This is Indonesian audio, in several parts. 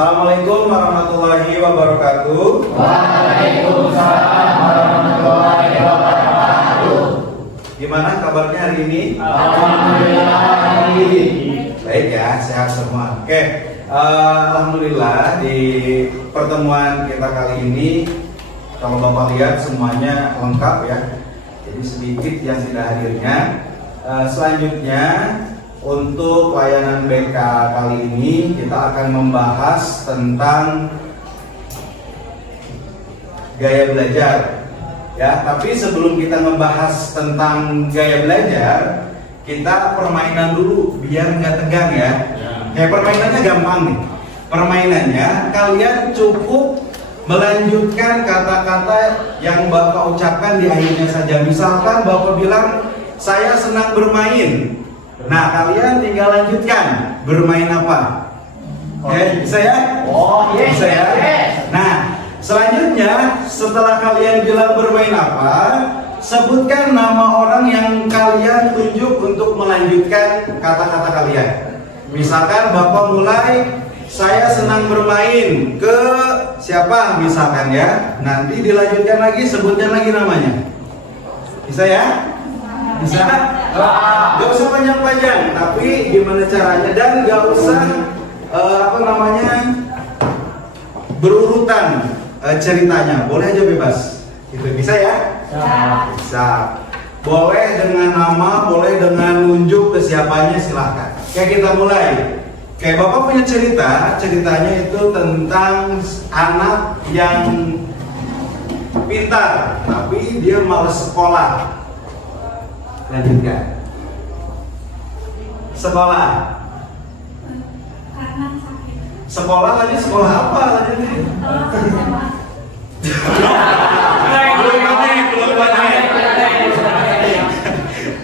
Assalamualaikum warahmatullahi wabarakatuh. Waalaikumsalam warahmatullahi wabarakatuh. Gimana kabarnya hari ini? Alhamdulillah. Baik ya, sehat semua. Oke, alhamdulillah di pertemuan kita kali ini, kalau Bapak lihat semuanya lengkap ya. Jadi sedikit yang tidak hadirnya. Selanjutnya untuk layanan BK kali ini kita akan membahas tentang gaya belajar. Ya, tapi sebelum kita membahas tentang gaya belajar, kita permainan dulu biar nggak tegang ya. Kayak permainannya gampang nih. Permainannya kalian cukup melanjutkan kata-kata yang Bapak ucapkan di akhirnya saja. Misalkan Bapak bilang saya senang bermain. Nah, kalian tinggal lanjutkan bermain apa? Oke, bisa ya? Oh, iya, bisa ya. Nah, selanjutnya setelah kalian bilang bermain apa, sebutkan nama orang yang kalian tunjuk untuk melanjutkan kata-kata kalian. Misalkan Bapak mulai, saya senang bermain ke siapa misalkan ya. Nanti dilanjutkan lagi, sebutkan lagi namanya. Bisa ya? Bisa? Gak usah panjang-panjang, tapi gimana caranya, dan gak usah berurutan ceritanya, boleh aja bebas. Itu bisa ya? Bisa. Boleh dengan nama, boleh dengan nunjuk ke siapanya, silahkan. Kayak kita mulai. Kayak Bapak punya cerita, ceritanya itu tentang anak yang pintar, tapi dia malas sekolah. Lanjutkan. Sekolah. Karena sakit. Sekolah lagi sekolah apa lanjutkan?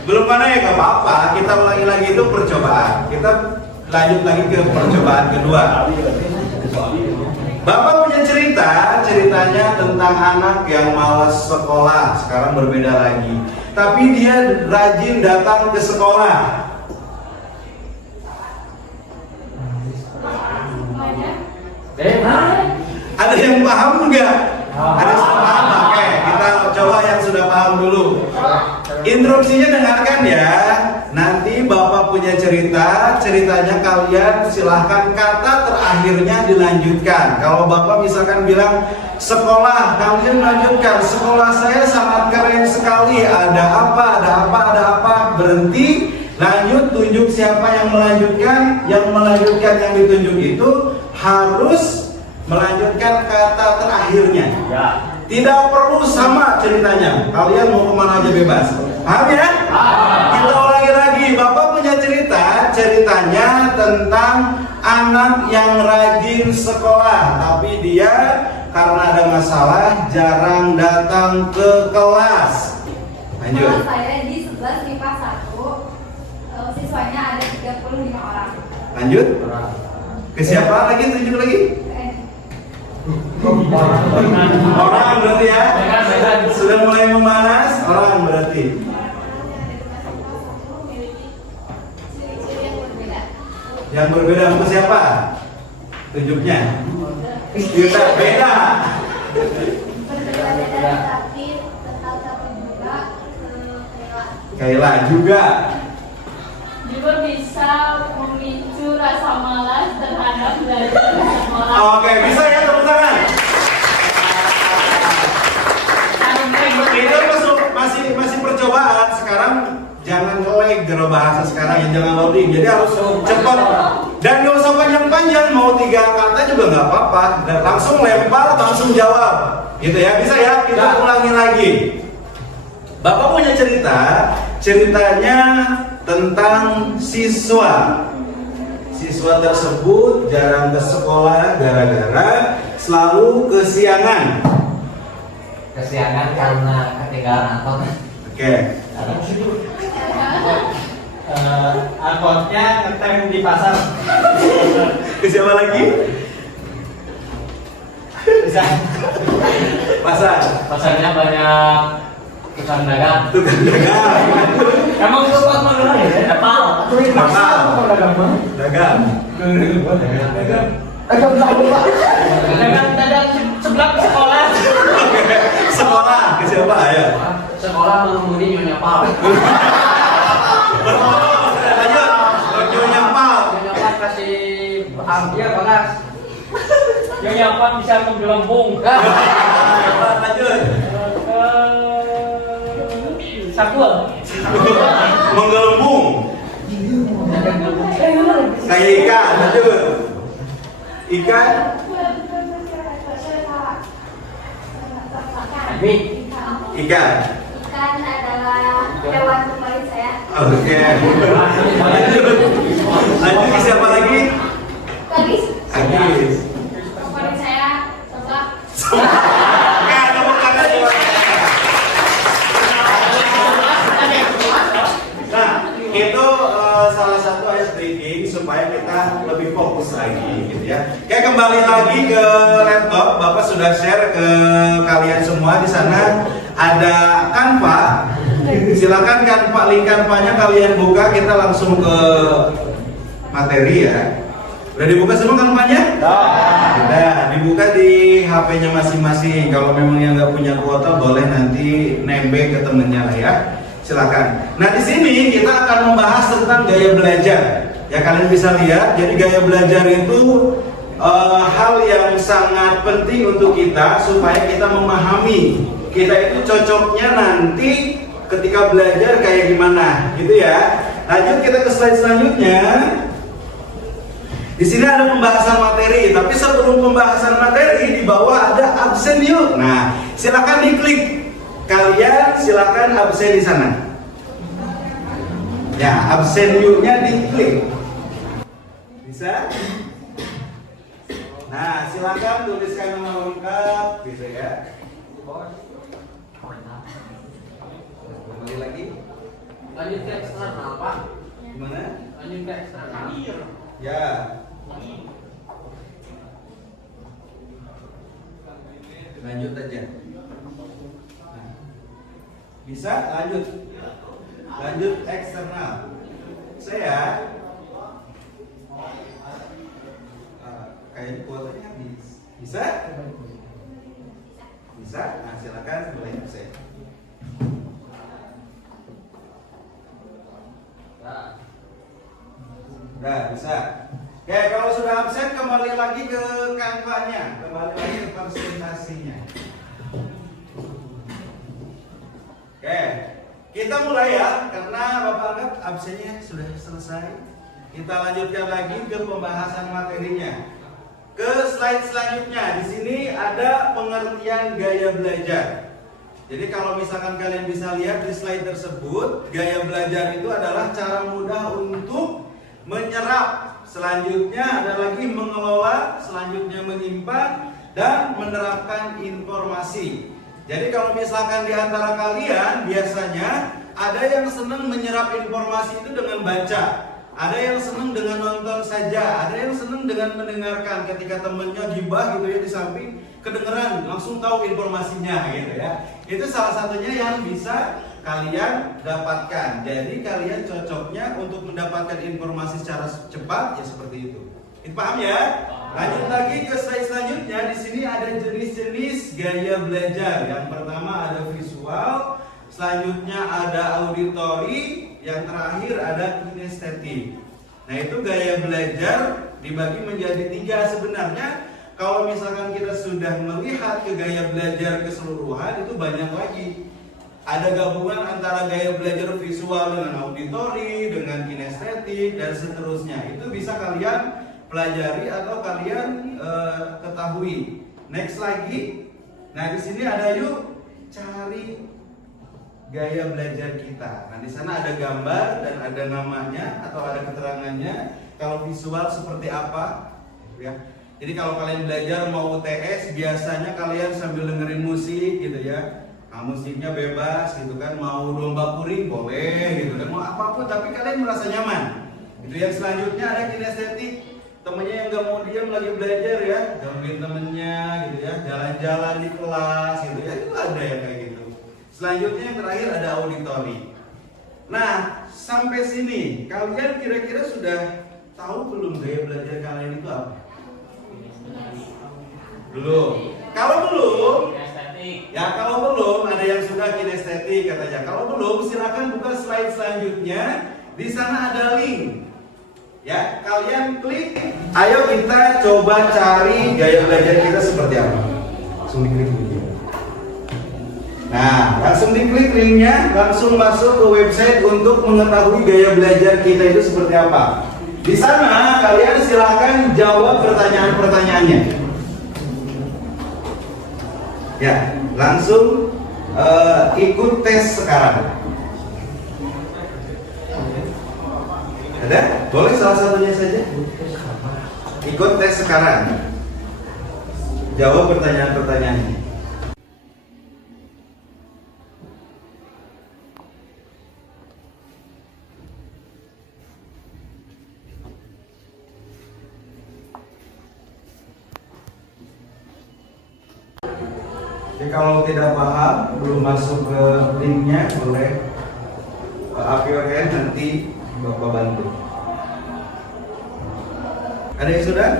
Belum mana ya, gak apa-apa. Kita ulangi lagi, itu percobaan. Kita lanjut lagi ke percobaan kedua. Bapak punya cerita, ceritanya tentang anak yang malas sekolah. Sekarang berbeda lagi. Tapi dia rajin datang ke sekolah. Ada yang paham enggak? Ada yang paham? Oke, kita coba yang sudah paham dulu. Instruksinya dengarkan ya. Nanti Bapak punya cerita, ceritanya kalian silahkan kata terakhirnya dilanjutkan. Kalau Bapak misalkan bilang sekolah, kalian lanjutkan. Sekolah saya sangat keren sekali. Ada apa, ada apa, ada apa. Berhenti, lanjut, tunjuk siapa yang melanjutkan. Yang melanjutkan yang ditunjuk itu harus melanjutkan kata terakhirnya. Tidak perlu sama ceritanya. Kalian mau kemana aja bebas. Paham ya? Kita ulangi lagi. Bapak punya cerita. Ceritanya tentang anak yang rajin sekolah, tapi dia karena ada masalah jarang datang ke kelas. Lanjut. Kelas saya di 11 MIPA 1. Siswanya ada 35 orang. Lanjut. Ke siapa lagi? Tunjuk lagi. Orang berarti ya. Sudah mulai memanas. Orang berarti. Yang berbeda sama siapa? Tunjuknya. Kita beda. Berbeda tapi tetap juga Kaila juga. Juga bisa memicu rasa malas terhadap belajar di sekolah. Oke, bisa ya, tepuk tangan. Itu masih percobaan. Sekarang jangan nge-lag kalau bahasa sekarang ya, jangan loading. Jadi harus cepat. Dan gak usah panjang-panjang, mau 3 kata juga nggak apa-apa. Dan langsung lempar, langsung jawab. Gitu ya, bisa ya? Kita ulangi lagi. Bapak punya cerita, ceritanya tentang siswa. Siswa tersebut jarang ke sekolah gara-gara selalu kesiangan. Kesiangan karena ketinggalan angkot. Oke. Angkotnya ngetem di pasar. Ke siapa lagi? Bisa. Pasar. Pasarnya banyak tukang dagang. Tukang dagang. Emang itu tempat mana ya? Nepal. Nepal. Dagang mah. Dagang. Dagang. Jangan dadak sebelah sekolah. Sekolah ke siapa ya? Sekolah mengemudi Nyonya Pal. Lanjut. Nyonya Pal. Nyonya Pal kasih ambil panas. Nyonya Pal bisa menggelembung. Lanjut. Sakul. Menggelembung. Kayak ikan. Lanjut. Ikan. Mik. Ikan. Ikan adalah hewan favorit saya. Oke. Lanjut ke siapa lagi? Gadis. Agis. Favorit saya sebab Oke, tepuk tangan buat saya. Nah, itu salah satu ice breaking supaya kita lebih fokus lagi, gitu ya. Oke, kembali lagi ke laptop. Bapak sudah share ke kalian semua di sana ada Canva. Silakan Canva, link Canva-nya kalian buka. Kita langsung ke materi ya. Udah dibuka semua Canva-nya? Udah dibuka di HP-nya masing-masing. Kalau memang yang nggak punya kuota boleh nanti nembek ke temennya lah ya. Silakan. Nah di sini kita akan membahas tentang gaya belajar. Ya kalian bisa lihat. Jadi gaya belajar itu hal yang sangat penting untuk kita supaya kita memahami kita itu cocoknya nanti ketika belajar kayak gimana, gitu ya. Lanjut kita ke slide selanjutnya. Di sini ada pembahasan materi, tapi sebelum pembahasan materi di bawah ada absen yuk. Nah, silakan diklik. Kalian silakan absen di sana. Ya, absen yuk-nya diklik. Bisa? Nah, silakan tuliskan nama lengkap, gitu ya. Kembali lagi. Lanjut ke eksternal, Pak. Gimana? Lanjut ke eksternal. Ya. Lanjut aja. Nah. Bisa? Lanjut. Lanjut eksternal. Saya kayaknya kuotanya habis. Bisa? Bisa? Nah, silakan mulai absen. Nah, bisa. Oke, kalau sudah absen kembali lagi ke Canva-nya, kembali lagi ke presentasinya. Oke, kita mulai ya, karena Bapak anggap absennya sudah selesai. Kita lanjutkan lagi ke pembahasan materinya. Ke slide selanjutnya, di sini ada pengertian gaya belajar. Jadi kalau misalkan kalian bisa lihat di slide tersebut, gaya belajar itu adalah cara mudah untuk menyerap. Selanjutnya ada lagi mengelola, selanjutnya menyimpan dan menerapkan informasi. Jadi kalau misalkan di antara kalian biasanya ada yang senang menyerap informasi itu dengan baca, ada yang senang dengan nonton saja, ada yang senang dengan mendengarkan. Ketika temennya gibah gitu ya di samping, kedengeran langsung tahu informasinya gitu ya. Itu salah satunya yang bisa kalian dapatkan. Jadi kalian cocoknya untuk mendapatkan informasi secara cepat ya seperti itu. Itu paham ya? Lanjut lagi ke slide selanjutnya. Di sini ada jenis-jenis gaya belajar. Yang pertama ada visual, selanjutnya ada auditory, yang terakhir ada kinestetik. Nah itu gaya belajar dibagi menjadi 3 sebenarnya. Kalau misalkan kita sudah melihat ke gaya belajar keseluruhan itu banyak lagi. Ada gabungan antara gaya belajar visual dengan auditory, dengan kinestetik dan seterusnya. Itu bisa kalian pelajari atau kalian ketahui. Next lagi. Nah di sini ada yuk cari gaya belajar kita. Nah di sana ada gambar dan ada namanya atau ada keterangannya. Kalau visual seperti apa, ya. Jadi kalau kalian belajar mau UTS biasanya kalian sambil dengerin musik gitu ya. Nah, musiknya bebas gitu kan, mau domba puring boleh gitu kan, mau apapun tapi kalian merasa nyaman. Itu yang selanjutnya ada kinestetik. Temennya yang gak mau diam lagi belajar ya, gangguin temennya gitu ya, jalan-jalan di kelas gitu ya, itu ada yang kayak gitu. Selanjutnya yang terakhir ada auditory. Nah, sampai sini kalian kira-kira sudah tahu belum gaya belajar kalian itu apa? Belum. Kalau belum, Kinestetik. ya kalau belum ada yang sudah kinestetik katanya. Kalau belum, silakan buka slide selanjutnya. Di sana ada link. Ya, kalian klik. Ayo kita coba cari gaya belajar kita seperti apa. Langsung diklik linknya. Nah, langsung diklik linknya, langsung masuk ke website untuk mengetahui gaya belajar kita itu seperti apa. Di sana kalian silakan jawab pertanyaan-pertanyaannya. Ya, langsung ikut tes sekarang. Ada? Boleh salah satunya saja? Ikut tes sekarang. Jawab pertanyaan-pertanyaannya. Jadi kalau tidak paham, belum masuk ke linknya, boleh up your hand, nanti Bapak bantu. Ada yang sudah?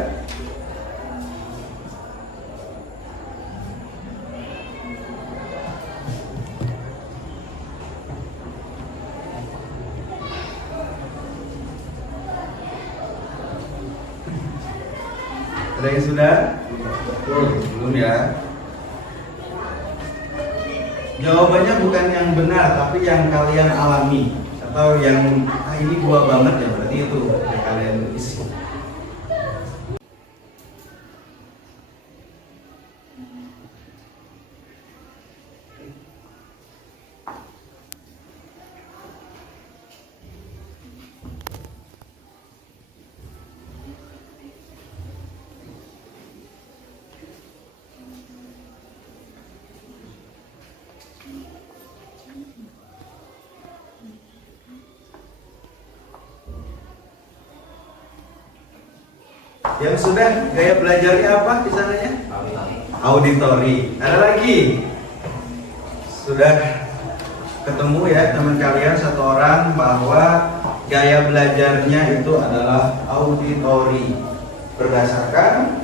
Ada yang sudah? Belum ya? Jawabannya bukan yang benar, tapi yang kalian alami atau yang ini gua banget ya, berarti itu yang kalian isi. Yang sudah gaya belajarnya apa di sananya? Auditori. Ada lagi? Sudah ketemu ya teman kalian satu orang bahwa gaya belajarnya itu adalah auditori berdasarkan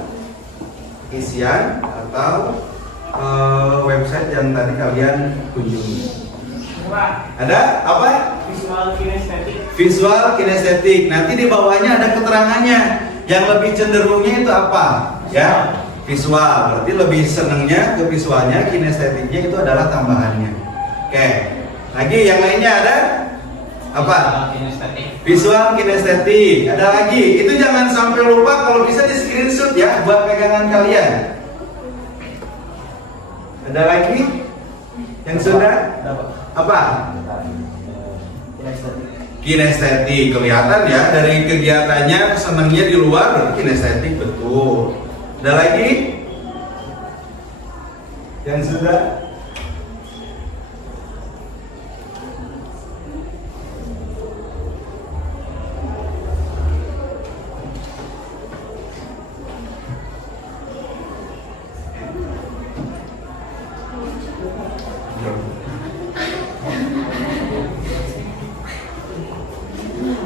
isian atau website yang tadi kalian kunjungi. Ada apa? Visual kinestetik. Visual kinestetik. Nanti di bawahnya ada keterangannya. Yang lebih cenderungnya itu apa? Ya, visual. Berarti lebih senengnya ke visualnya, kinestetiknya itu adalah tambahannya. Oke. Lagi yang lainnya ada? Apa? Kinestetik. Visual kinestetik. Ada lagi. Itu jangan sampai lupa, kalau bisa di screenshot ya buat pegangan kalian. Ada lagi? Yang sudah? Apa? Kinestetik. Kelihatan ya dari kegiatannya senangnya di luar, berarti kinestetik betul. Ada lagi? Yang sudah?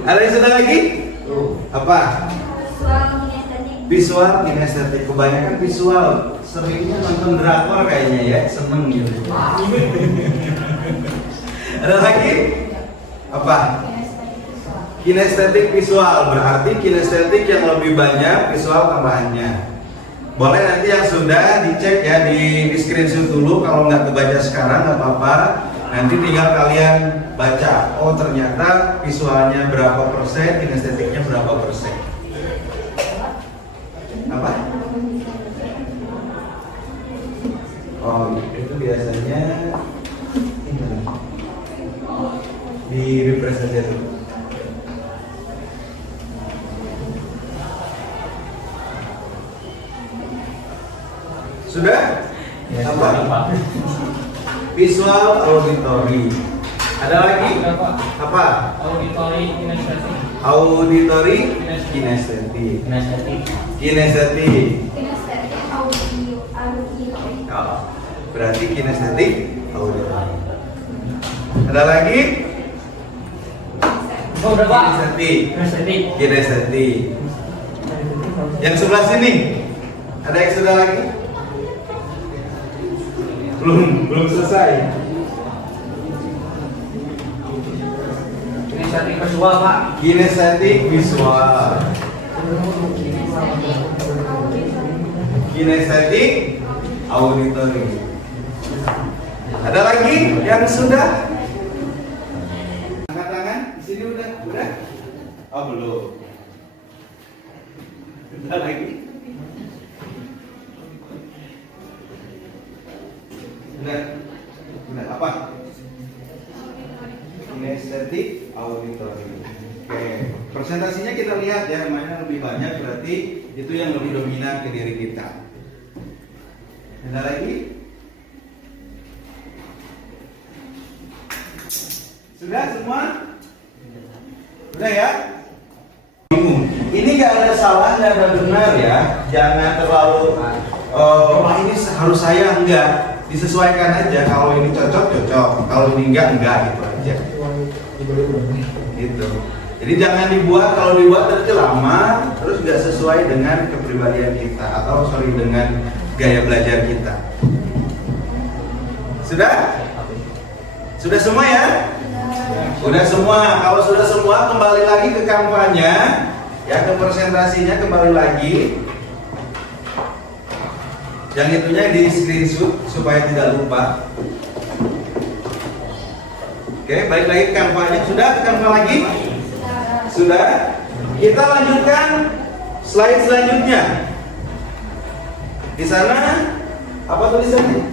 Ada yang sudah lagi? Apa? Visual kinestetik. Visual kinestetik. Kebanyakan visual. Seringnya nonton drakor kayaknya ya, seneng gitu. Ada lagi? Apa? Kinestetik visual. Berarti kinestetik yang lebih banyak, visual tambahannya. Boleh nanti yang sudah dicek ya, di screenshot dulu. Kalau nggak kebaca sekarang nggak apa-apa. Nanti tinggal kalian baca. Oh ternyata visualnya berapa persen, kinestetiknya berapa persen. Apa? Oh itu biasanya di refresh aja tuh. Sudah? Ya, Apa? Visual auditory. Ada lagi? Apa? Auditori kinestetik. Auditory kinestetik. Kinestetik. Kinestetik. Kinestetik auditori. Oh, berarti kinestetik auditory. Ada lagi? Oh, udah Pak. Kinestetik. Kinestetik. Kinestetik. Yang sebelah sini. Ada yang sudah lagi? Belum selesai. Kinestetik visual Pak. Kinestetik visual. Kinestetik auditory. Ada lagi yang sudah? Angkat tangan. Di sini udah? Oh belum. Ada lagi? Udah apa? Kinestetik auditory. Oke, presentasinya kita lihat ya, mana lebih banyak berarti itu yang lebih dominan ke diri kita. Ada lagi? Sudah semua? Sudah ya? Bingung. Ini gak ada salah, gak ada benar ya. Jangan terlalu wah ini harus saya, enggak. Disesuaikan aja. Kalau ini cocok, kalau ini enggak gitu aja. Gitu. Jadi jangan dibuat, kalau dibuat nanti lama, terus nggak sesuai dengan kepribadian kita atau dengan gaya belajar kita. Sudah? Sudah semua ya? Sudah semua. Kalau sudah semua, kembali lagi ke kampanye, ya ke presentasinya kembali lagi. Yang itunya di screenshot supaya tidak lupa. Oke, balik lagi ke kampanye. Sudah ke kampanye lagi? Sudah. Kita lanjutkan slide selanjutnya. Di sana apa tulisannya?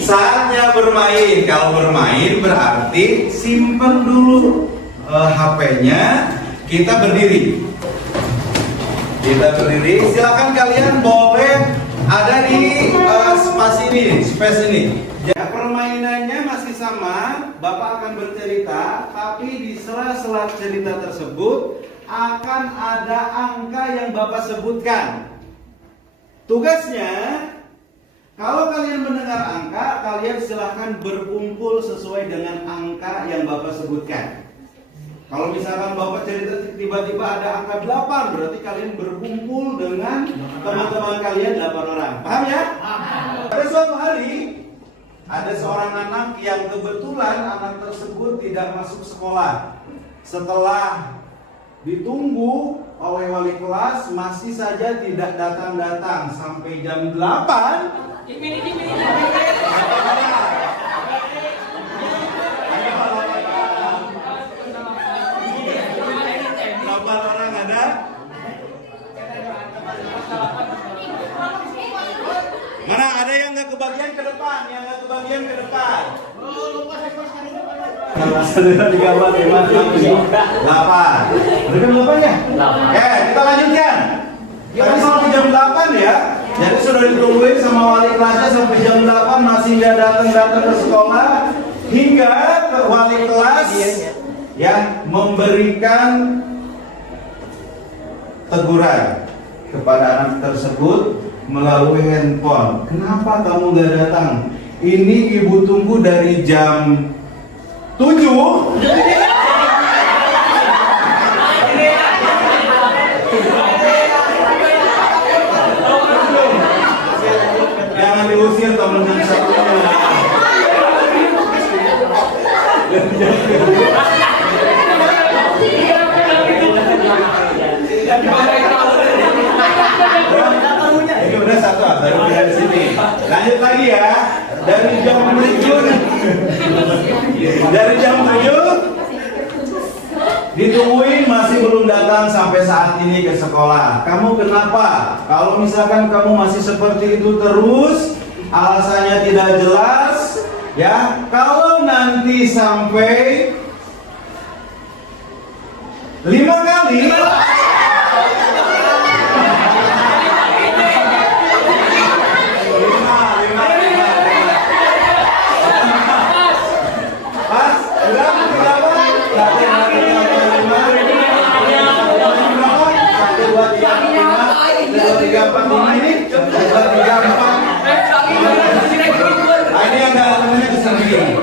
Saatnya bermain. Kalau bermain berarti simpen dulu HP-nya. Kita berdiri. Silakan kalian boleh ada di space ini. Ya, permainannya masih sama. Bapak akan bercerita, tapi di sela-sela cerita tersebut akan ada angka yang Bapak sebutkan. Tugasnya, kalau kalian mendengar angka, kalian silahkan berkumpul sesuai dengan angka yang Bapak sebutkan. Kalau misalkan Bapak cerita tiba-tiba ada angka 8, berarti kalian berkumpul dengan teman-teman kalian 8 orang. Paham ya? Pada suatu hari, ada seorang anak yang kebetulan anak tersebut tidak masuk sekolah. Setelah ditunggu oleh wali kelas, masih saja tidak datang-datang sampai jam 8. Orang ada? Mana ada yang nggak kebagian ke depan? Yang nggak kebagian ke depan. Digambar 8. Udah 8 ya? Kita lanjutkan. Kita sampai jam 8 ya. Jadi sudah ditungguin sama wali kelasnya sampai jam 8 masih nggak datang ke sekolah, hingga wali kelas ya memberikan teguran kepada anak tersebut melalui handphone. Kenapa kamu gak datang? Ini ibu tunggu dari jam 7. Jangan diusir teman yang satunya. Ini udah satu, baru dari sini. Lanjut lagi ya. Dari jam 7 ditungguin masih belum datang sampai saat ini ke sekolah. Kamu kenapa? Kalau misalkan kamu masih seperti itu terus, alasannya tidak jelas, ya. Kalau nanti sampai 5 kali ini yang dalamnya kesini.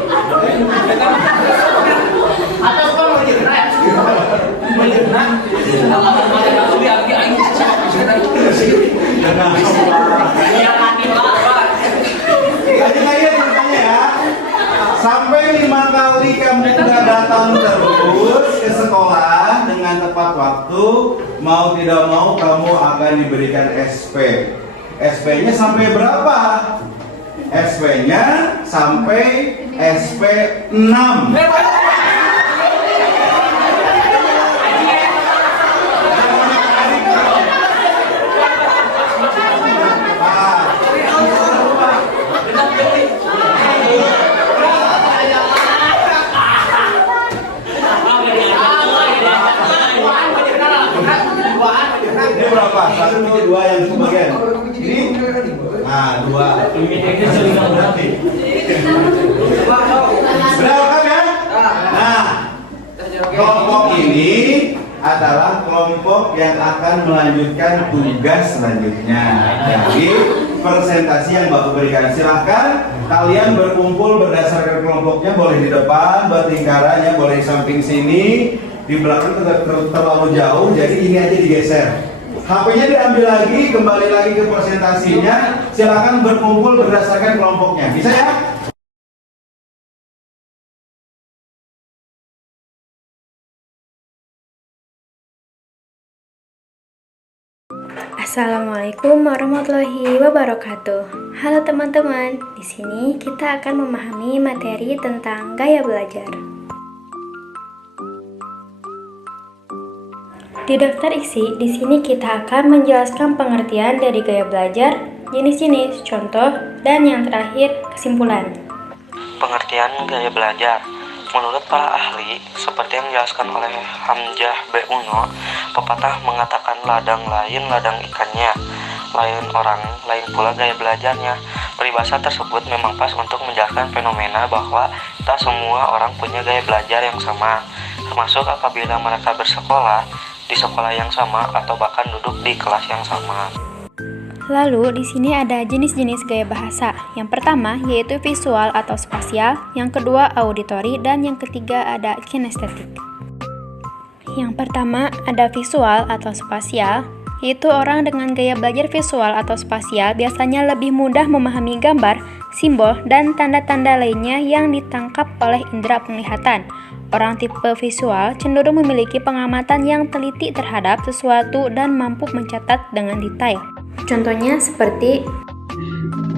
Atau kau mau Sampai 5 kali kamu udah datang terus ke sekolah dengan tepat waktu, mau tidak mau kamu akan diberikan SP. SP-nya sampai berapa? SP-nya sampai SP 6. Ini berapa? 1, 2 yang kebagian. Ini? Nah, 2. Berarti. Berapa kan? Nah, kelompok ini adalah kelompok yang akan melanjutkan tugas selanjutnya. Jadi, presentasi yang Bapak berikan, silahkan kalian berkumpul berdasarkan kelompoknya, boleh di depan, bertingkarannya boleh di samping sini. Di belakang terlalu jauh, jadi ini aja digeser. HP-nya diambil lagi, kembali lagi ke presentasinya. Silakan berkumpul berdasarkan kelompoknya. Bisa ya? Assalamualaikum warahmatullahi wabarakatuh. Halo teman-teman, di sini kita akan memahami materi tentang gaya belajar. Di daftar isi, di sini kita akan menjelaskan pengertian dari gaya belajar, jenis-jenis, contoh, dan yang terakhir, kesimpulan. Pengertian gaya belajar. Menurut para ahli, seperti yang dijelaskan oleh Hamzah B. Uno, pepatah mengatakan ladang lain ladang ikannya, lain orang, lain pula gaya belajarnya. Peribahasa tersebut memang pas untuk menjelaskan fenomena bahwa tak semua orang punya gaya belajar yang sama, termasuk apabila mereka bersekolah di sekolah yang sama atau bahkan duduk di kelas yang sama. Lalu, di sini ada jenis-jenis gaya bahasa. Yang pertama yaitu visual atau spasial, yang kedua auditori, dan yang ketiga ada kinestetik. Yang pertama ada visual atau spasial, yaitu orang dengan gaya belajar visual atau spasial biasanya lebih mudah memahami gambar, simbol, dan tanda-tanda lainnya yang ditangkap oleh indera penglihatan. Orang tipe visual cenderung memiliki pengamatan yang teliti terhadap sesuatu dan mampu mencatat dengan detail. Contohnya seperti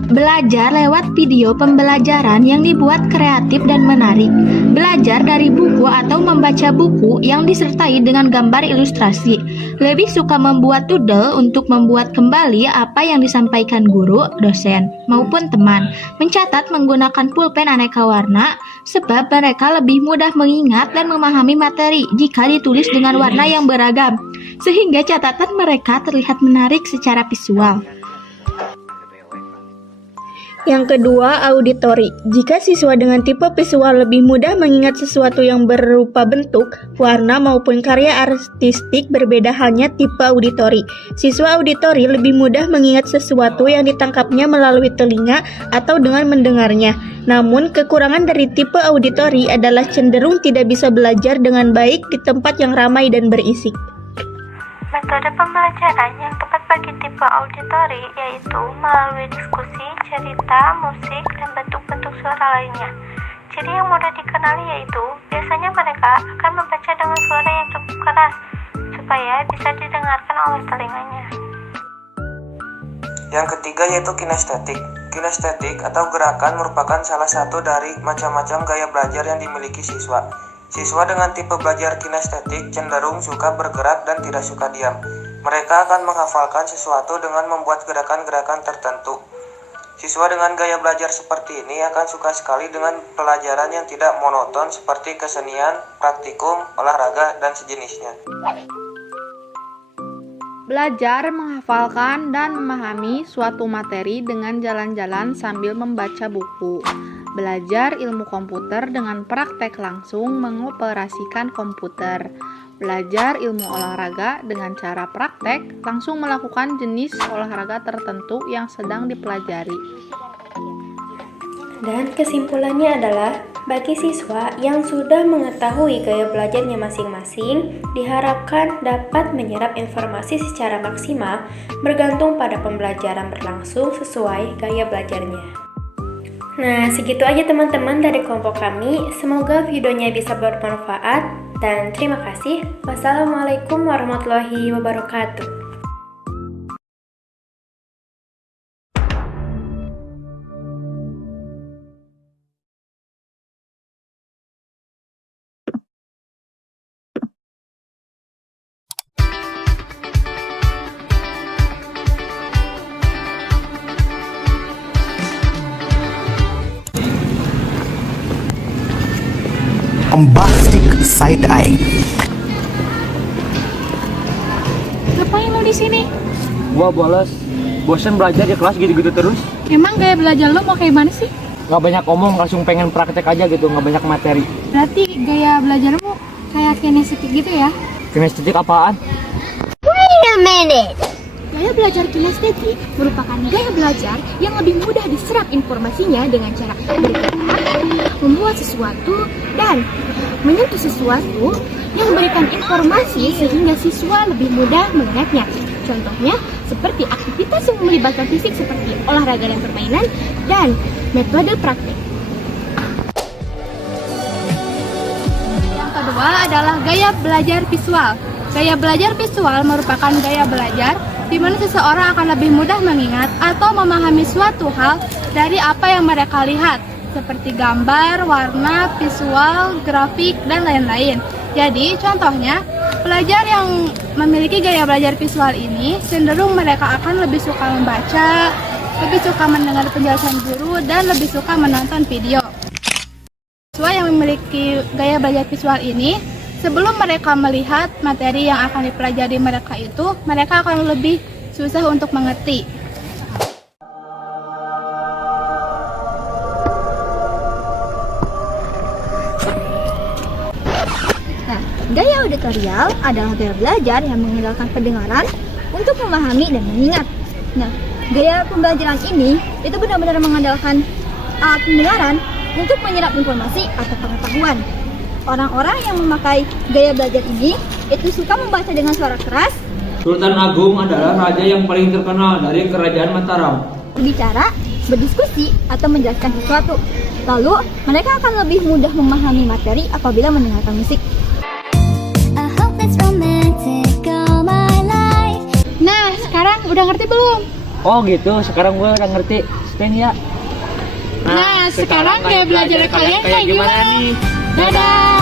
belajar lewat video pembelajaran yang dibuat kreatif dan menarik, belajar dari buku atau membaca buku yang disertai dengan gambar ilustrasi, lebih suka membuat doodle untuk membuat kembali apa yang disampaikan guru, dosen, maupun teman, mencatat menggunakan pulpen aneka warna, sebab mereka lebih mudah mengingat dan memahami materi jika ditulis dengan warna yang beragam, sehingga catatan mereka terlihat menarik secara visual. Yang kedua, auditori. Jika siswa dengan tipe visual lebih mudah mengingat sesuatu yang berupa bentuk, warna maupun karya artistik, berbeda halnya tipe auditori. Siswa auditori lebih mudah mengingat sesuatu yang ditangkapnya melalui telinga atau dengan mendengarnya. Namun, kekurangan dari tipe auditori adalah cenderung tidak bisa belajar dengan baik di tempat yang ramai dan berisik. Metode pembelajaran yang tepat bagi tipe auditori yaitu melalui diskusi, cerita, musik, dan bentuk-bentuk suara lainnya. Ciri yang mudah dikenali yaitu biasanya mereka akan membaca dengan suara yang cukup keras supaya bisa didengarkan oleh telinganya. Yang ketiga yaitu kinestetik. Kinestetik atau gerakan merupakan salah satu dari macam-macam gaya belajar yang dimiliki siswa. Siswa dengan tipe belajar kinestetik cenderung suka bergerak dan tidak suka diam. Mereka akan menghafalkan sesuatu dengan membuat gerakan-gerakan tertentu. Siswa dengan gaya belajar seperti ini akan suka sekali dengan pelajaran yang tidak monoton seperti kesenian, praktikum, olahraga, dan sejenisnya. Belajar menghafalkan dan memahami suatu materi dengan jalan-jalan sambil membaca buku. Belajar ilmu komputer dengan praktek langsung mengoperasikan komputer. Belajar ilmu olahraga dengan cara praktek langsung melakukan jenis olahraga tertentu yang sedang dipelajari. Dan kesimpulannya adalah, bagi siswa yang sudah mengetahui gaya belajarnya masing-masing, diharapkan dapat menyerap informasi secara maksimal bergantung pada pembelajaran berlangsung sesuai gaya belajarnya. Nah, segitu aja teman-teman dari kelompok kami. Semoga videonya bisa bermanfaat dan terima kasih. Wassalamualaikum warahmatullahi wabarakatuh. Bombastic side eye. Ngapain lo di sini? Gua bolos. Bosan belajar di kelas gitu-gitu terus. Emang gaya belajar lo mau kayak mana sih? Nggak banyak omong, langsung pengen praktek aja gitu, nggak banyak materi. Berarti gaya belajarmu kayak kinestetik gitu ya? Kinestetik apaan? Wait a minute. Gaya belajar kinestetik merupakan gaya belajar yang lebih mudah diserap informasinya dengan cara bergerak, membuat sesuatu, dan menyentuh sesuatu yang memberikan informasi sehingga siswa lebih mudah mengingatnya. Contohnya seperti aktivitas yang melibatkan fisik seperti olahraga dan permainan, dan metode praktik. Yang kedua adalah gaya belajar visual. Gaya belajar visual merupakan gaya belajar di mana seseorang akan lebih mudah mengingat atau memahami suatu hal dari apa yang mereka lihat, seperti gambar, warna, visual, grafik, dan lain-lain. Jadi, contohnya, pelajar yang memiliki gaya belajar visual ini cenderung mereka akan lebih suka membaca, lebih suka mendengar penjelasan guru, dan lebih suka menonton video. Siswa yang memiliki gaya belajar visual ini, sebelum mereka melihat materi yang akan dipelajari mereka itu, mereka akan lebih susah untuk mengerti. Nah, gaya auditorial adalah gaya belajar yang mengandalkan pendengaran untuk memahami dan mengingat. Nah, gaya pembelajaran ini itu benar-benar mengandalkan alat pendengaran untuk menyerap informasi atau pengetahuan. Orang-orang yang memakai gaya belajar ini itu suka membaca dengan suara keras. Sultan Agung adalah raja yang paling terkenal dari kerajaan Mataram. Berbicara, berdiskusi, atau menjelaskan sesuatu. Lalu, mereka akan lebih mudah memahami materi apabila mendengarkan musik. Nah, sekarang udah ngerti belum? Oh gitu, sekarang gue udah ngerti. Stand ya. Nah, sekarang gaya belajar kalian kayak gimana nih? Dadah!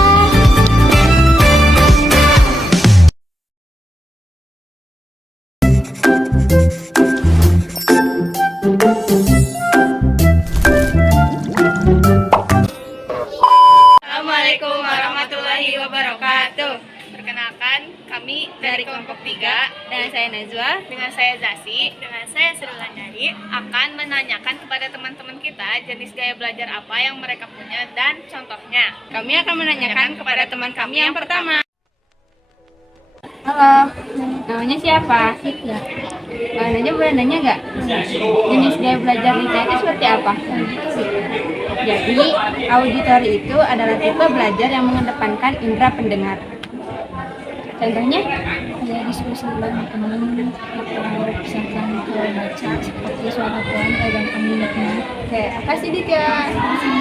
Assalamualaikum warahmatullahi wabarakatuh. Perkenalkan, kami dari kelompok 3, dan saya Najwa, dengan saya Zasi, dengan saya Srilandari, akan menanyakan kepada teman-teman kita jenis gaya belajar apa yang mereka punya dan contohnya. Kami akan menanyakan kepada teman kami yang pertama. Halo, namanya siapa? Sita. Nanya boleh nanya nggak? Jenis gaya belajar Rita itu seperti apa? Jadi, auditori itu adalah tipe belajar yang mengedepankan indera pendengar. Contohnya? Ya, diskusi dengan teman, atau misalkan ke baca seperti suara poem dan uniknya. Oke, apa sih Ditya?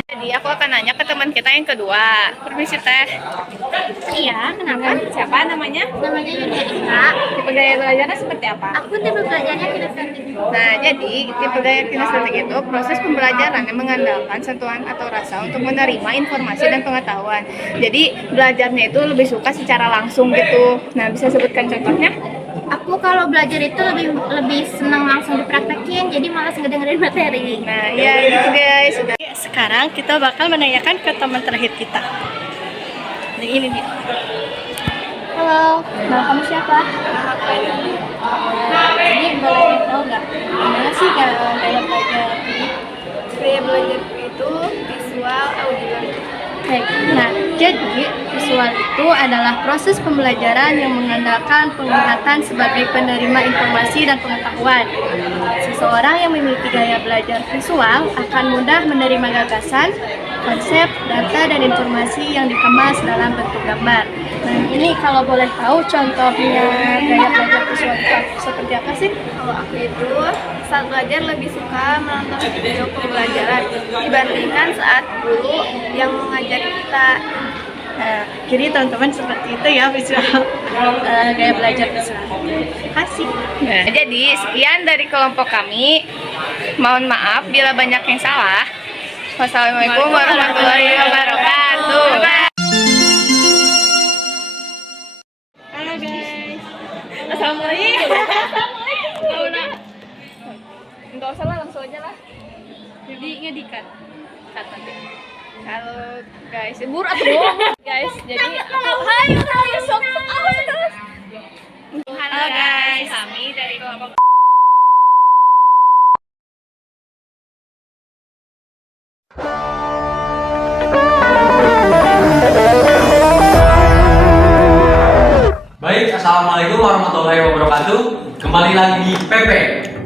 Jadi aku akan nanya ke teman kita yang kedua. Permisi teh. Iya, kenapa? Siapa namanya? Namanya Yudha. Tipe gaya belajarnya seperti apa? Aku tipe belajarnya kinestetik. Nah, jadi tipe gaya kinestetik itu proses pembelajaran yang mengandalkan sentuhan atau rasa untuk menerima informasi dan pengetahuan. Jadi belajarnya itu lebih suka secara langsung gitu. Nah, bisa sebutkan contohnya? Aku kalau belajar itu lebih senang langsung dipraktekin, jadi malas ngedengerin materi. Nah, ya gitu guys. Sekarang kita bakal menanyakan ke teman terakhir kita. Nah, ini dia. Halo, nama kamu siapa? Ini boleh tahu nggak? Gimana sih gaya belajar ini? Gaya belajar itu visual auditori. Nah, jadi visual itu adalah proses pembelajaran yang mengandalkan penglihatan sebagai penerima informasi dan pengetahuan. Seseorang yang memiliki gaya belajar visual akan mudah menerima gagasan, konsep, data, dan informasi yang dikemas dalam bentuk gambar. Nah, ini kalau boleh tahu contohnya gaya belajar visual itu seperti apa sih? Kalau aku itu saat belajar lebih suka menonton video pembelajaran dibandingkan saat guru yang mengajari kita. Jadi teman-teman seperti itu ya visual gaya belajar visual. Terima kasih. Jadi sekian dari kelompok kami. Mohon maaf bila banyak yang salah. Wassalamualaikum warahmatullahi wabarakatuh. Halo guys. Assalamualaikum. Enggak usah lah, langsung aja lah. Jadi ngedikan kata. Halo guys, buru atuh guys. Jadi hai sok terus. Halo guys, kami dari kelompok Baik, assalamualaikum warahmatullahi wabarakatuh. Kembali lagi di PP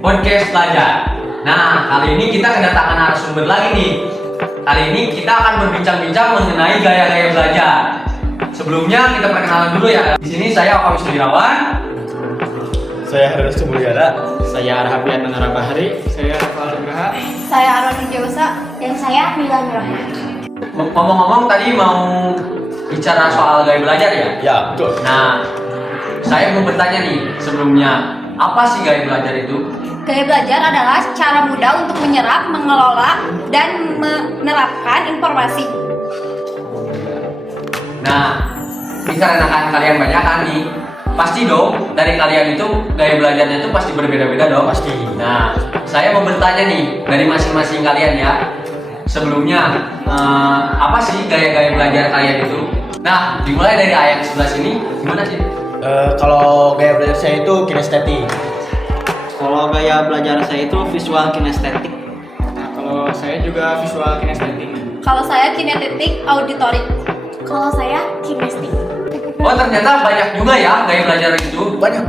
Podcast Belajar. Nah, kali ini kita kedatangan narasumber lagi nih. Kali ini kita akan berbincang-bincang mengenai gaya-gaya belajar. Sebelumnya kita perkenalan dulu ya. Di sini saya Okam Wisnuwirawan. Saya Harus Mulyana. Saya Arhabian Narabahari. Saya Rafael Nugraha. Saya Arwani Jawasa. Dan saya Milan Rahman. Ngomong-ngomong tadi mau bicara soal gaya belajar ya? Ya, betul. Nah, saya mau bertanya nih sebelumnya, apa sih gaya belajar itu? Gaya belajar adalah cara mudah untuk menyerap, mengelola, dan menerapkan informasi. Nah, dikarenakan kalian banyak kan nih, pasti dong dari kalian itu gaya belajarnya itu pasti berbeda-beda dong. Pasti. Nah, saya mau bertanya nih dari masing-masing kalian ya. Sebelumnya, apa sih gaya-gaya belajar kalian itu? Nah, dimulai dari ayat sebelah sini, gimana sih? Kalau gaya belajar saya itu kinestetik. Kalau gaya belajar saya itu visual kinestetik. Nah, kalau saya juga visual kinestetik. Kalau saya kinetetik auditorik. Kalau saya kinestik. Oh, ternyata banyak juga ya gaya belajar itu. Banyak.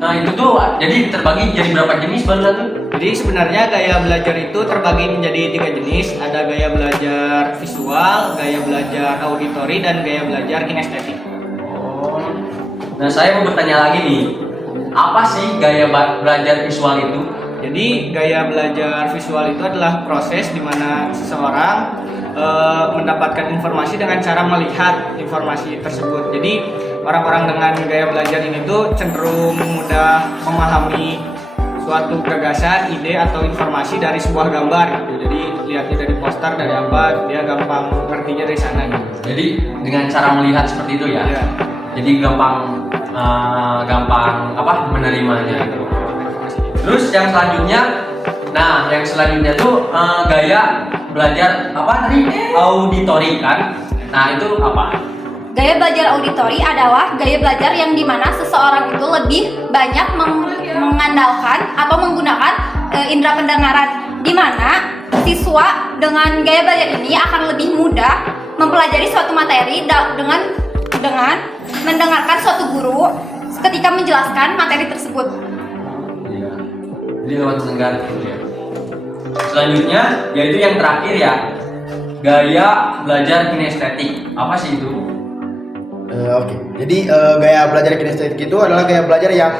Nah, itu tuh jadi terbagi jadi berapa jenis baru tuh? Jadi sebenarnya gaya belajar itu terbagi menjadi 3 jenis. Ada gaya belajar visual, gaya belajar auditori, dan gaya belajar kinestetik. Oh. Nah, saya mau bertanya lagi nih. Apa sih gaya belajar visual itu? Jadi gaya belajar visual itu adalah proses di mana seseorang mendapatkan informasi dengan cara melihat informasi tersebut. Jadi orang-orang dengan gaya belajar ini tuh cenderung mudah memahami suatu gagasan, ide atau informasi dari sebuah gambar gitu. Jadi lihatnya dari poster, dari apa, dia gampang ngertinya dari sana gitu. Jadi dengan cara melihat seperti itu ya. Ya. Jadi gampang menerimanya gitu. Terus yang selanjutnya tuh gaya belajar apa tadi? Auditori kan? Nah, itu apa? Gaya belajar auditori adalah gaya belajar yang dimana seseorang itu lebih banyak mengandalkan atau menggunakan indera pendengaran, dimana siswa dengan gaya belajar ini akan lebih mudah mempelajari suatu materi dengan mendengarkan suatu guru ketika menjelaskan materi tersebut. Iya. Jadi lewat mendengar gitu ya. Selanjutnya yaitu yang terakhir ya, gaya belajar kinestetik. Apa sih itu? Oke. Jadi gaya belajar kinestetik itu adalah gaya belajar yang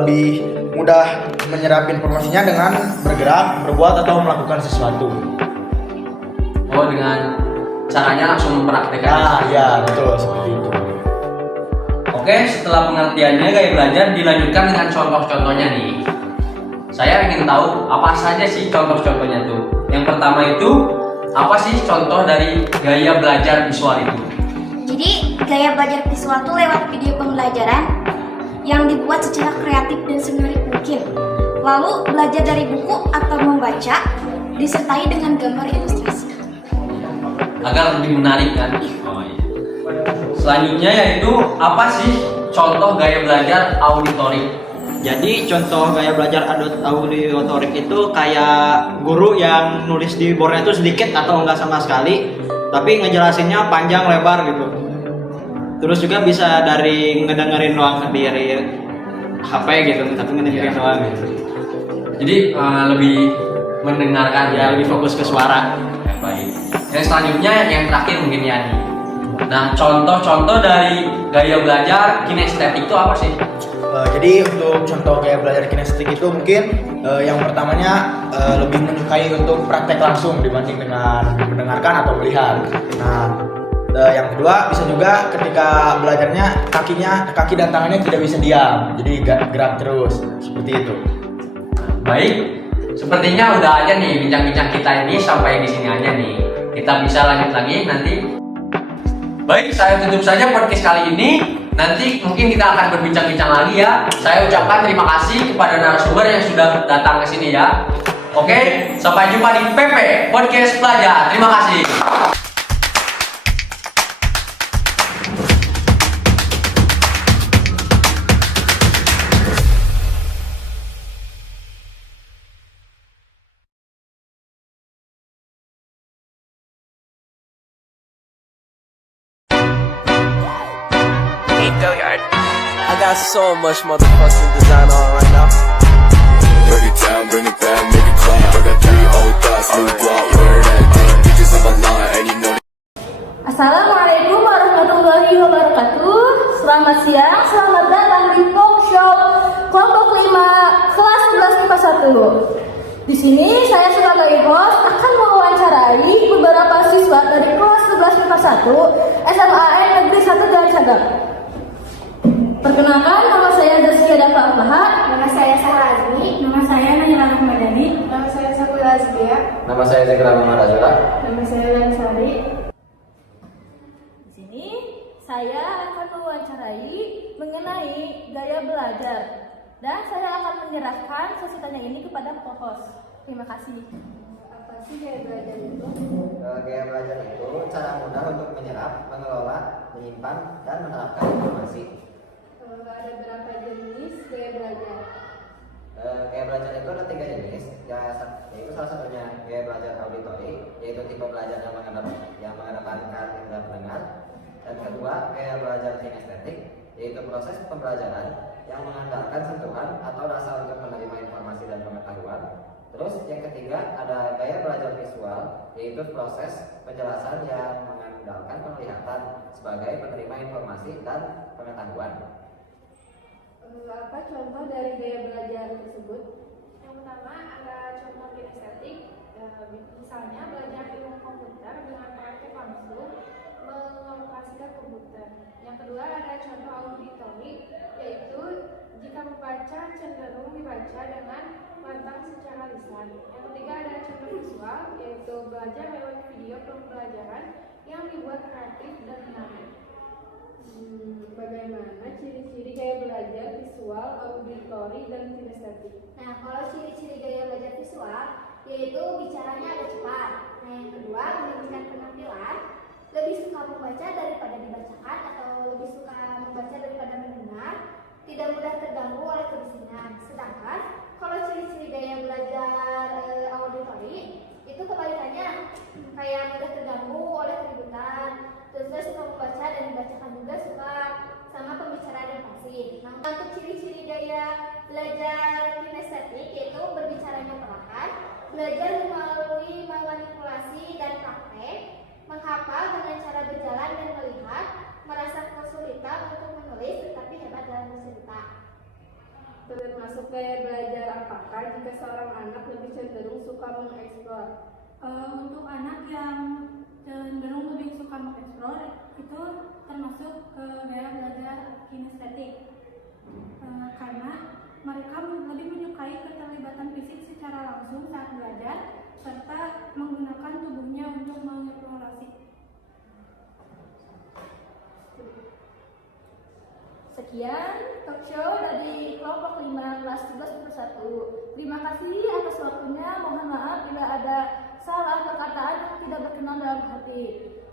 lebih mudah menyerap informasinya dengan bergerak, berbuat atau melakukan sesuatu. Oh, dengan caranya langsung mempraktekkan. Ah, ya betul seperti itu. Oke, setelah pengertiannya gaya belajar dilanjutkan dengan contoh-contohnya nih. Saya ingin tahu apa saja sih contoh-contohnya tuh. Yang pertama itu apa sih contoh dari gaya belajar visual itu? Jadi gaya belajar visual itu lewat video pembelajaran yang dibuat secara kreatif dan semenarik mungkin. Lalu belajar dari buku atau membaca disertai dengan gambar ilustrasi. Agar lebih menarik kan? Oh, iya. Selanjutnya yaitu apa sih contoh gaya belajar auditorik? Jadi contoh gaya belajar auditorik itu kayak guru yang nulis di boardnya itu sedikit atau enggak sama sekali, tapi ngejelasinnya panjang lebar gitu. Terus juga bisa dari ngedengerin doang dari HP gitu, tapi ngedengerin doang gitu. Jadi lebih mendengarkan ya, lebih fokus ke suara. Baik. Yang selanjutnya yang terakhir mungkin ya nih. Nah, contoh-contoh dari gaya belajar kinestetik itu apa sih? Jadi untuk contoh gaya belajar kinestetik itu mungkin yang pertamanya lebih menyukai untuk praktek langsung dibanding dengan mendengarkan atau melihat. Nah, yang kedua bisa juga ketika belajarnya kaki dan tangannya tidak bisa diam, jadi gerak terus seperti itu. Baik, sepertinya udah aja nih bincang-bincang kita ini sampai di sini aja nih. Kita bisa lanjut lagi nanti. Baik, saya tutup saja podcast kali ini. Nanti mungkin kita akan berbincang-bincang lagi ya. Saya ucapkan terima kasih kepada narasumber yang sudah datang ke sini ya. Oke, sampai jumpa di PP Podcast Pelajar. Terima kasih. I got so much motherfucking design on right now. Break it down, bring it back, make it clap. I got 3 old thoughts, new block, wear that thing. Bitches on my line, and you know. Assalamualaikum warahmatullahi wabarakatuh. Selamat siang, selamat datang di talk show kelompok 5 kelas 11 IPA 1. Di sini saya sebagai host akan mewawancarai beberapa siswa dari kelas 11 IPA 1 SMAN Negeri 1 Jalan Cagak. Perkenalkan, nama saya Zaskia Dafa Aflaha. Nama saya Sarah Azmi. Nama saya Nayla Rahmadani. Nama saya Sakula Azbia. Nama saya Zekra Muhammad Azra. Nama saya Lansari. Di sini saya akan mewawancarai mengenai gaya belajar dan saya akan menyerahkan sesi tanya ini kepada co-host. Terima kasih. Apa sih gaya belajar itu? Gaya belajar itu cara mudah untuk menyerap, mengelola, menyimpan, dan menerapkan informasi. Ada berapa jenis gaya belajar? Gaya belajar itu ada 3 jenis, yaitu salah satunya gaya belajar auditori, yaitu tipe belajar yang mengedepankan indera pendengar. Dan kedua, gaya belajar kinestetik, yaitu proses pembelajaran yang mengandalkan sentuhan atau rasa untuk menerima informasi dan pengetahuan. Terus yang ketiga ada gaya belajar visual, yaitu proses penjelasan yang mengandalkan penglihatan sebagai penerima informasi dan pengetahuan. Apa contoh dari gaya belajar tersebut? Yang pertama ada contoh kinestetik, misalnya belajar ilmu komputer dengan praktek langsung mengoperasikan komputer. Yang kedua ada contoh auditori, yaitu jika membaca cenderung dibaca dengan matang secara lisan. Yang ketiga ada contoh visual, yaitu belajar lewat video pembelajaran yang dibuat kreatif dan menarik. Bagaimana ciri-ciri gaya belajar visual, auditori, dan kinestetik? Nah, kalau ciri-ciri gaya belajar visual, yaitu bicaranya agak cepat. Nah, yang kedua, menunjukkan penampilan, lebih suka membaca daripada dibacakan atau lebih suka membaca daripada mendengar, tidak mudah terganggu oleh kebisingan. Sedangkan kalau ciri-ciri gaya belajar auditori, itu kebalikannya, kayak mudah terganggu oleh keributan, terus suka membaca dan dibacakan juga, suka sama pembicaraan yang fasih. Nah, untuk ciri-ciri gaya belajar kinestetik, yaitu berbicaranya perlahan, belajar melalui manipulasi dan praktek, menghafal dengan cara berjalan dan melihat, merasa kesulitan untuk menulis tetapi hebat dalam bercerita. Termasuk gaya belajar apakah jika seorang anak lebih cenderung suka mengeksplor? Untuk anak yang cenderung lebih suka mengeksplor itu termasuk gaya belajar kinestetik, karena mereka lebih menyukai keterlibatan fisik secara langsung saat belajar serta menggunakan tubuhnya untuk mengeksplorasi. Sekian talk show dari kelompok 5 kelas 11 1. Terima kasih atas waktunya. Mohon maaf bila ada salah perkataan yang tidak berkenan dalam hati.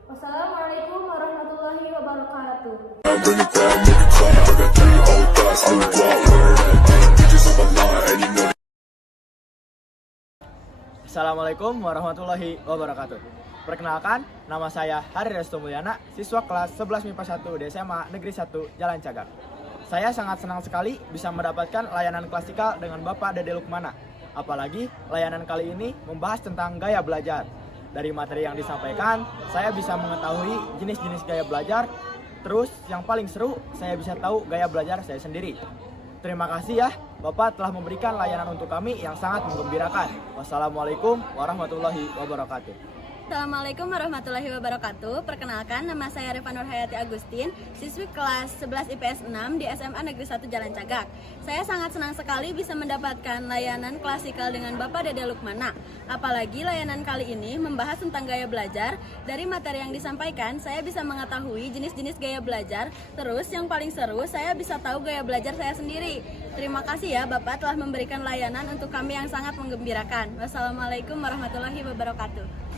Wassalamualaikum warahmatullahi wabarakatuh. Assalamualaikum warahmatullahi wabarakatuh. Perkenalkan, nama saya Hari Resto Mulyana, siswa kelas 11 MIPA 1 di SMA Negeri 1 Jalan Cagak. Saya sangat senang sekali bisa mendapatkan layanan klasikal dengan Bapak Dede Lukmana. Apalagi layanan kali ini membahas tentang gaya belajar. Dari materi yang disampaikan, saya bisa mengetahui jenis-jenis gaya belajar. Terus yang paling seru, saya bisa tahu gaya belajar saya sendiri. Terima kasih ya, Bapak telah memberikan layanan untuk kami yang sangat menggembirakan. Wassalamualaikum warahmatullahi wabarakatuh. Assalamualaikum warahmatullahi wabarakatuh. Perkenalkan, nama saya Reva Nurhayati Agustin, siswi kelas 11 IPS 6 di SMA Negeri 1 Jalan Cagak. Saya sangat senang sekali bisa mendapatkan layanan klasikal dengan Bapak Dede Lukmana. Apalagi layanan kali ini membahas tentang gaya belajar. Dari materi yang disampaikan, saya bisa mengetahui jenis-jenis gaya belajar. Terus yang paling seru, saya bisa tahu gaya belajar saya sendiri. Terima kasih ya Bapak telah memberikan layanan untuk kami yang sangat menggembirakan. Wassalamualaikum warahmatullahi wabarakatuh.